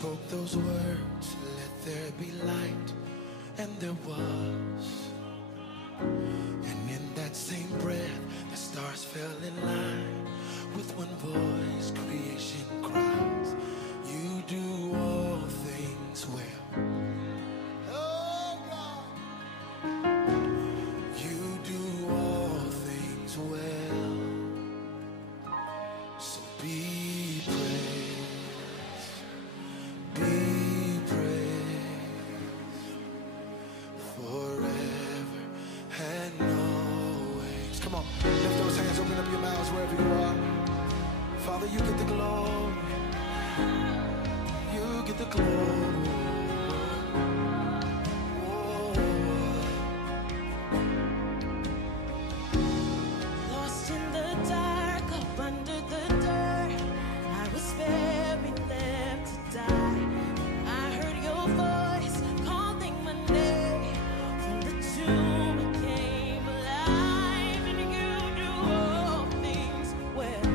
spoke those words, let there be light, and there was. And in that same breath, the stars fell in line. With one voice, creation cries, you do all things well. Oh God, you do all things well. So be praised, be praised forever and always. Come on, lift those hands, open up your mouths wherever you are. Father, you get the glory, you get the glory. Lost in the dark, up under the dirt, I was buried, left to die. I heard your voice calling my name. From the tomb I came alive, and you do all things well.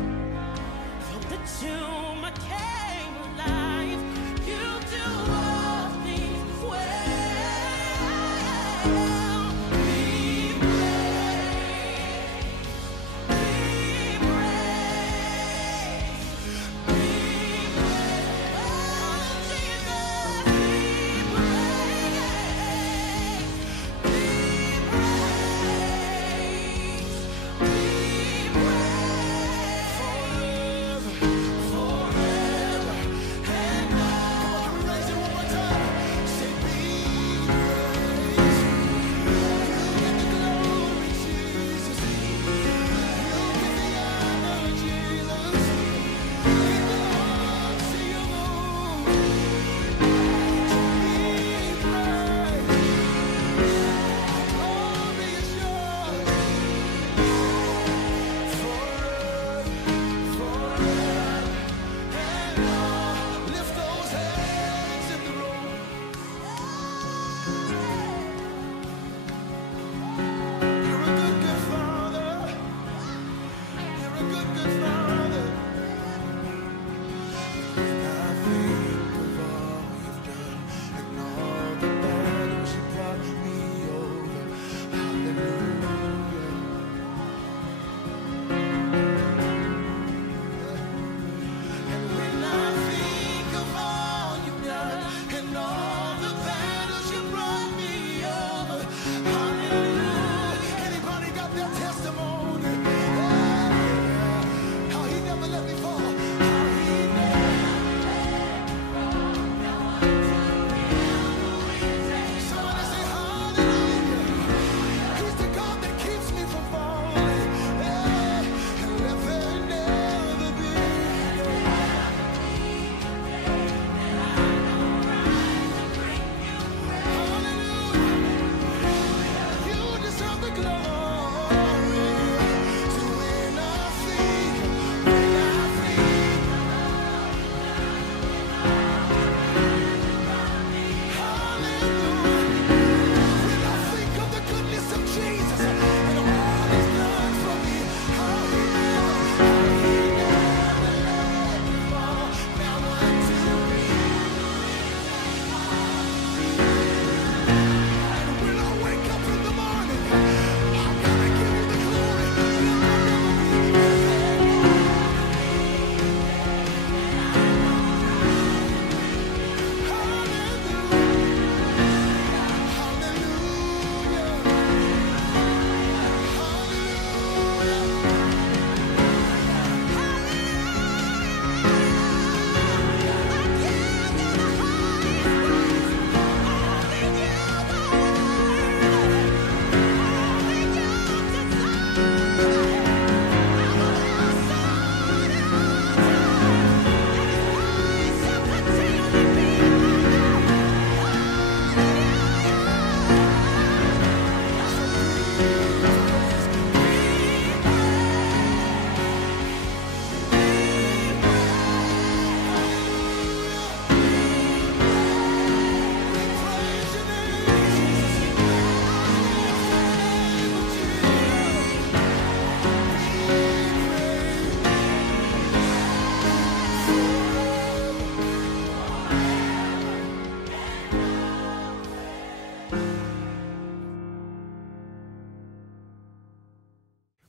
From the tomb I came alive, you do all things well. Be praised, be praised, be praised. Oh Jesus, be praised, be praised, be praised. Forever,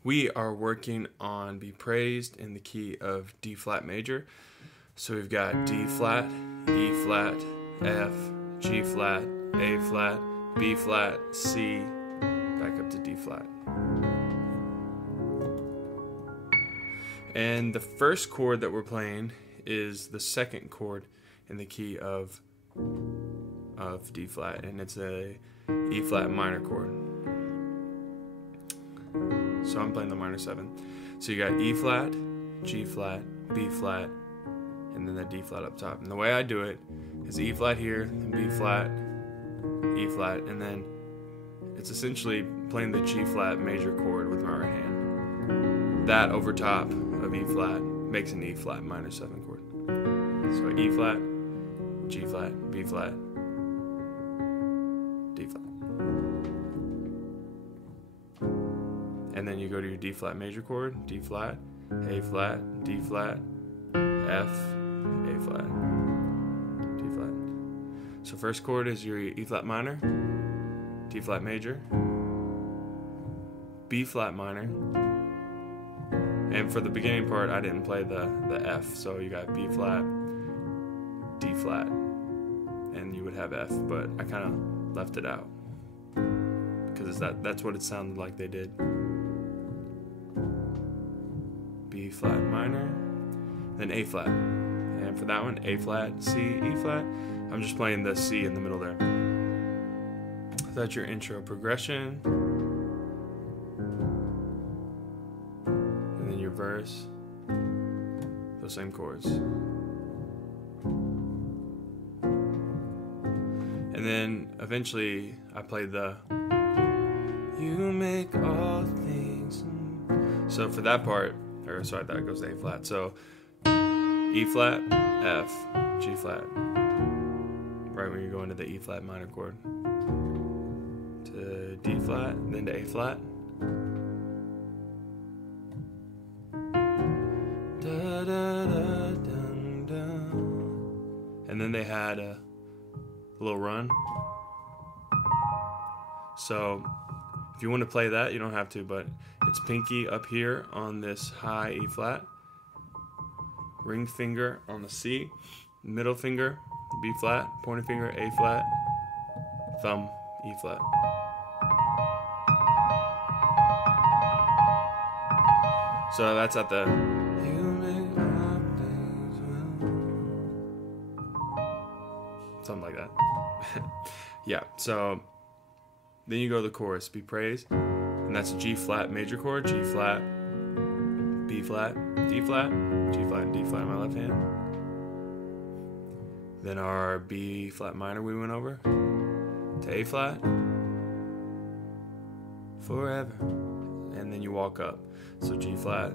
we are working on Be Praised in the key of D flat major. So we've got D flat, E flat, F, G flat, A flat, B flat, C, back up to D flat. And the first chord that we're playing is the second chord in the key of D flat, and it's a E flat minor chord. So I'm playing the minor 7. So you got E flat, G flat, B flat, and then the D flat up top. And the way I do it is E flat here, then B flat, E flat, and then it's essentially playing the G flat major chord with my right hand. That over top of E flat makes an E flat minor 7 chord. So E flat, G flat, B flat, D flat. And then you go to your D flat major chord, D flat, A flat, D flat, F, A flat, D flat. So first chord is your E flat minor, D flat major, B flat minor, and for the beginning part I didn't play the F, so you got B flat, D flat, and you would have F, but I kind of left it out because that's what it sounded like they did. B flat minor, then A flat, and for that one A flat, C, E flat. I'm just playing the C in the middle there. So that's your intro progression, and then your verse, those same chords. And then eventually I played the You make all things. So for that part, or sorry, that goes to A flat. So E flat, F, G flat. Right when you go into the E flat minor chord. To D flat, then to A flat. Da, da, da, dun, dun. And then they had a little run. So if you want to play that, you don't have to, but it's pinky up here on this high E flat, ring finger on the C, middle finger B flat, pointer finger A flat, thumb E flat. So that's at the You make all things well. Something like that. Yeah, so then you go to the chorus, Be Praised, and that's a G flat major chord, G flat, B flat, D flat, G flat, and D flat in my left hand. Then our B flat minor we went over to A flat, forever, and then you walk up. So G flat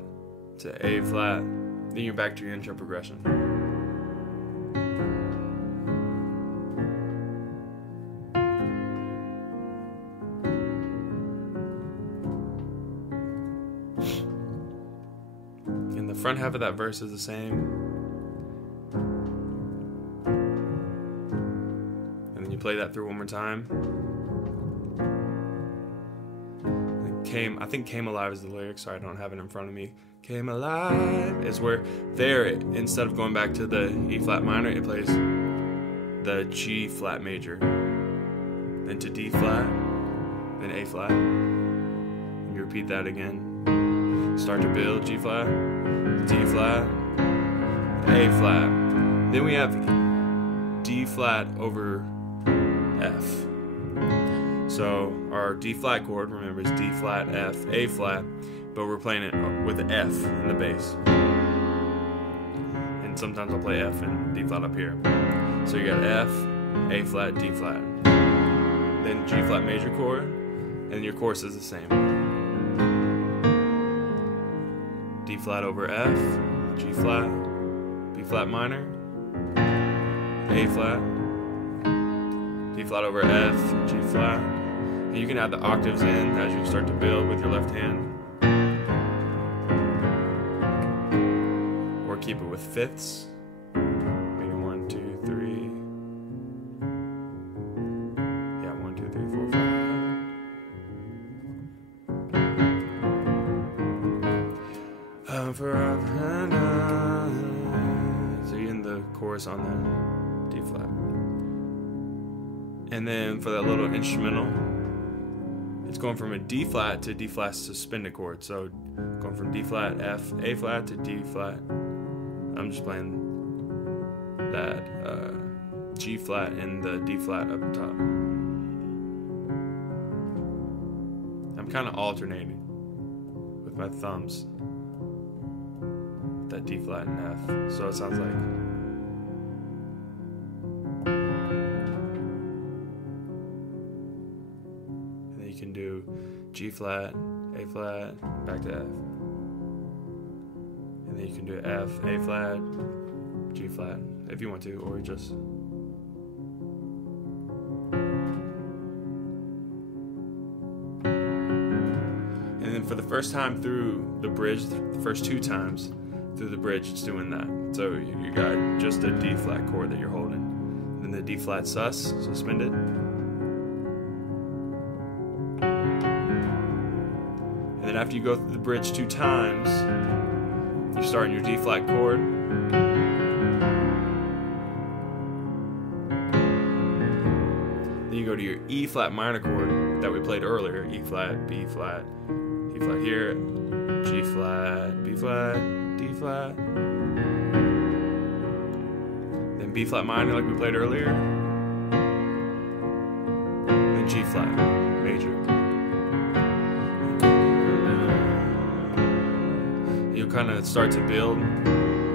to A flat, then you're back to your intro progression. The front half of that verse is the same, and then you play that through one more time. I think Came Alive is the lyric. Sorry, I don't have it in front of me. Came Alive is where there, instead of going back to the E flat minor, it plays the G flat major, then to D flat, then A flat, and you repeat that again. Start to build, G flat, D flat, A flat. Then we have D flat over F. So our D flat chord, remember, is D flat, F, A flat, but we're playing it with an F in the bass. And sometimes I'll play F and D flat up here. So you got F, A flat, D flat. Then G flat major chord, and your chorus is the same. D flat over F, G flat, B flat minor, A flat, D flat over F, G flat. And you can add the octaves in as you start to build with your left hand. Or keep it with fifths. Maybe 1, 2, 3. Yeah, 1, 2, 3, 4, 5. chorus on the D flat. And then for that little instrumental, it's going from a D flat to D flat suspended chord. So going from D flat, F, A flat to D flat. I'm just playing that G flat and the D flat up top. I'm kind of alternating with my thumbs, that D flat and F. So it sounds like. And then you can do G flat, A flat, back to F. And then you can do F, A flat, G flat, if you want to, or just. And then for the first time through the bridge, the first 2 times through the bridge, it's doing that. So you got just a D flat chord that you're holding. And then the D flat sus, suspended. And then after you go through the bridge 2 times, you start in your D flat chord. Then you go to your E flat minor chord that we played earlier. E flat, B flat, E flat here, G flat, B flat, D flat. Then B flat minor like we played earlier. Then G flat major. You'll kind of start to build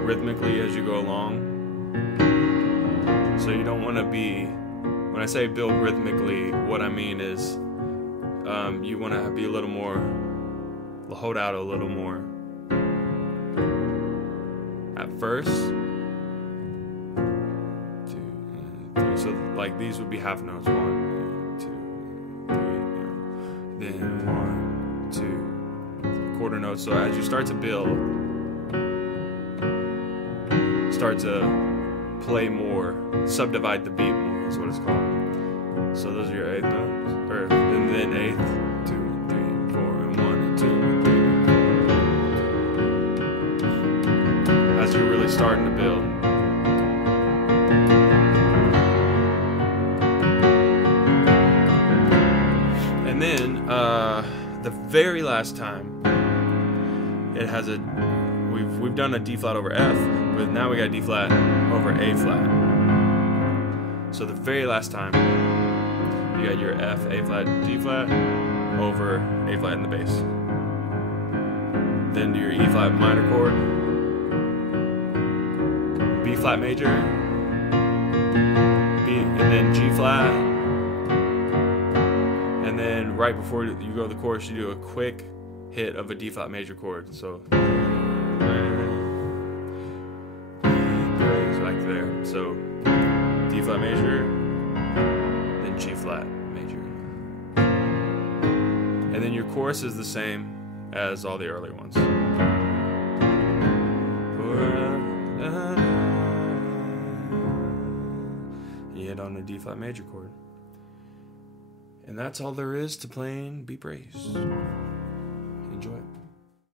rhythmically as you go along. So you don't want to be, when I say build rhythmically, what I mean is you want to be a little more, hold out a little more at first. 2, 3. So like these would be half notes. 1, 2, 3. Then 1, 2. Quarter notes. So as you start to build, start to play more, subdivide the beat more is what it's called. So those are your 8th notes, and then 8th, 2, 3, 4, and 1, and 2, and 3. As you're really starting to build. And then the very last time, it has a, we've done a D flat over F, but now we got D flat over A flat. So the very last time, you got your F, A flat, D flat over A flat in the bass. Then do your E flat minor chord, B flat major, B, and then G flat. And then right before you go to the chorus, you do a quick hit of a D flat major chord. So like there. So D flat major, then G flat major. And then your chorus is the same as all the earlier ones. You hit on a D flat major chord. And that's all there is to playing Be Praised. Enjoy it.